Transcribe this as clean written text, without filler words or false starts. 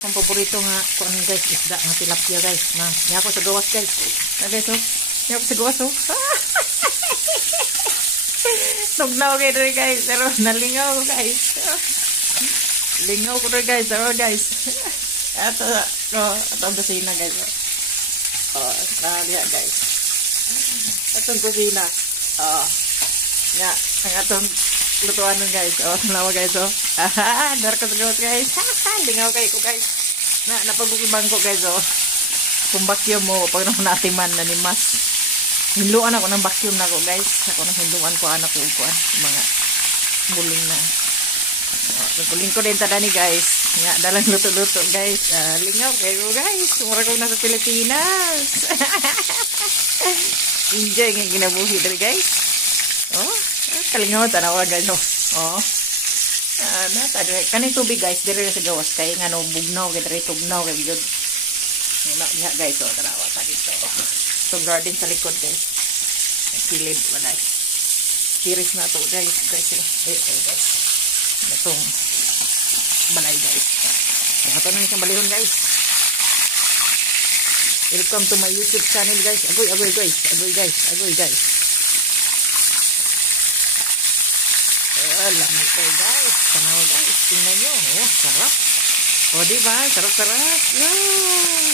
Ang paborito nga kuan guys, isda nga tilapia guys. Na, niya ako sa gawas guys. Na guys oh. Niya ako sa gawas oh. Tugnaw kayo rin guys. Pero nalingaw ko guys. Lingaw ko rin guys. Pero guys. Ito ang kusina guys. Oh, nakaliya guys. Itong kusina. Oh. Nga, ang atong lutuan nun guys. Oh, nawa guys oh. Dar ko sa gawas guys. Lingaw kayo ko guys. Napagkukibang ko guys oh. Kung vacuum mo, pag natiman na ni mas. Hinluan ako ng vacuum na ko guys. Ako nang hinluan ko anak ko kuan. Mga buling na. Buling ko din tada ni guys. Nga, dalang luto-luto guys. Lingaw kayo guys. Mura ko nasa Pilipinas. Enjoy nga ginabuhi dali guys. Oh, kalingaw tanawa guys oh. Oh. Kanay tubig guys, dire sa gawas kay nga no bugnaw kay dire tugnaw kay bigod. Wala diha guys oh, tanawa ta dito. So garden sa likod guys. Kilid wala. Tiris na to guys, guys. Guys. Itong balay guys. Ito na isang balihon guys. Welcome to my YouTube channel guys. Agoy guys. Agoy guys. Lamig kayo guys. Tanaw guys. Tingnan nyo. Oh, sarap. O diba? Sarap-sarap. Yeah.